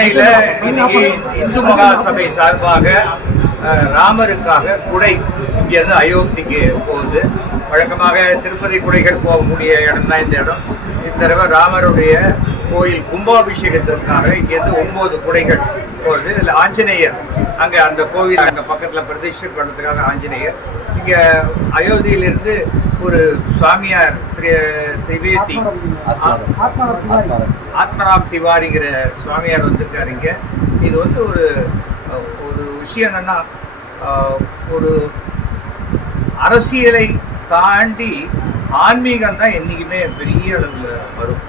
சென்னையில இன்னைக்கு இந்து மகா சபை சார்பாக ராமருக்காக குடை இங்கிருந்து அயோத்திக்கு போகுது. வழக்கமாக திருப்பதி குடைகள் போகக்கூடிய இடம் தான் இந்த இடம். இந்த தடவை ராமருடைய கோயில் கும்பாபிஷேகத்திற்காக இங்கேருந்து ஒன்பது குடைகள் போகுது. இதில் ஆஞ்சநேயர் அங்கே அந்த கோவில் அங்கே பக்கத்தில் பிரதிஷ்டை பண்ணுறதுக்காக ஆஞ்சநேயர். இங்கே அயோத்தியிலிருந்து ஒரு சுவாமியார் திரு- திரிவேதி ஆத்மராம் திவாரிங்கிற சுவாமியார் வந்திருக்காரு இங்க. இது வந்து ஒரு ஒரு விஷயம் என்னன்னா ஒரு அரசியலை தாண்டி ஆன்மீகம் தான் என்றைக்குமே பெரிய அளவில் வரும்.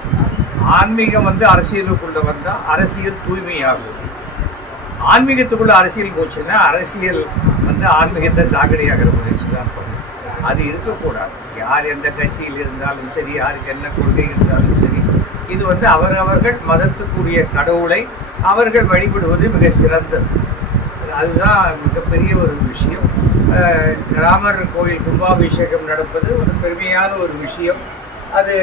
ஆன்மீகம் வந்து அரசியலுக்குள்ள வந்தா அரசியல் தூய்மையாகும். ஆன்மீகத்துக்குள்ள அரசியல் போச்சுன்னா அரசியல் வந்து ஆன்மீகத்தை சாகடியாகிற முயற்சி தான் பண்ணும். அது இருக்கக்கூடாது. யார் எந்த கட்சியில் இருந்தாலும் சரி யாருக்கு என்ன கொள்கை இருந்தாலும் சரி இது வந்து அவரவர்கள் மதத்துக்குரிய கடவுளை அவர்கள் வழிபடுவது மிக சிறந்தது. அதுதான் மிகப்பெரிய ஒரு விஷயம். ராமர் கோயில் கும்பாபிஷேகம் நடப்பது ஒரு பெருமையான ஒரு விஷயம். அது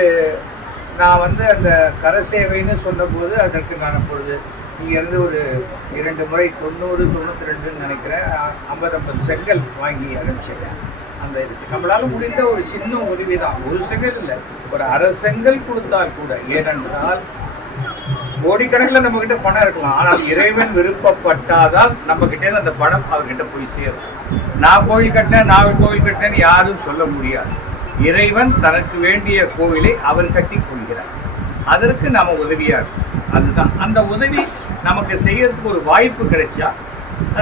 நான் வந்து அந்த கரசேவைன்னு சொன்னபோது அதற்கு நான் அப்பொழுது இங்கேருந்து ஒரு இரண்டு முறை தொண்ணூறு தொண்ணூற்றி ரெண்டுன்னு நினைக்கிறேன். ஐம்பது ஐம்பது செங்கல் வாங்கி அனுப்பிச்சிட்டேன் அந்த இதுக்கு. நம்மளால முடிந்த ஒரு சின்ன உதவி தான் ஒரு செங்கல் இல்லை. ஒரு அரை செங்கல் கொடுத்தால் கூட ஏனென்றால் கோடிக்கணக்கில் நம்ம கிட்ட பணம் இருக்கலாம். ஆனால் இறைவன் விருப்பப்பட்டாதான் நம்ம கிட்டே அந்த பணம் அவர்கிட்ட போய் சேரும். நான் கோயில் கட்டினேன் நான் கோயில் கட்டினேன்னு யாரும் சொல்ல முடியாது. இறைவன் தனக்கு வேண்டிய கோவிலை அவர் கட்டி கொள்கிறார். அதற்கு நாம உதவியா இருக்கும் அதுதான். அந்த உதவி நமக்கு செய்யறதுக்கு ஒரு வாய்ப்பு கிடைச்சா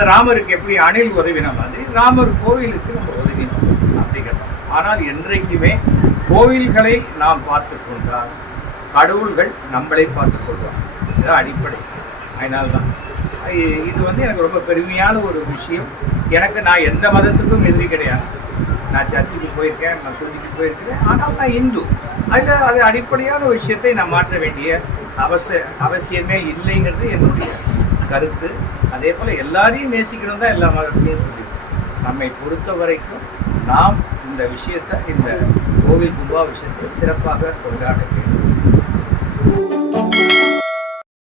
ராமருக்கு எப்படி அணில் உதவின மாதிரி ராமர் கோவிலுக்கு நம்ம உதவினோம் அப்படிங்கிறது ஆனால் என்றைக்குமே கோவில்களை நாம் பார்த்து கொண்டால் கடவுள்கள் நம்மளை பார்த்து கொள்வார் இதுதான் அடிப்படை. அதனால்தான். தான் இது வந்து எனக்கு ரொம்ப பெருமையான ஒரு விஷயம். எனக்கு நான் எந்த மதத்துக்கும் எதிரி கிடையாது. நான் சர்ச்சுக்கு போயிருக்கேன் மசூதிக்கு போயிருக்கிறேன். ஆனால் நான் இந்து. அதில் அது அடிப்படையான ஒரு விஷயத்தை நான் மாற்ற வேண்டிய அவசிய அவசியமே இல்லைங்கிறது என்னுடைய கருத்து. அதே போல் எல்லாரையும் நேசிக்கணும் தான் எல்லா மதத்தையும் சொல்லியிருக்கோம். நம்மை பொறுத்த வரைக்கும் நாம் இந்த விஷயத்தை இந்த கோவில் கும்பா விஷயத்தை சிறப்பாக கொண்டாட வேண்டும்.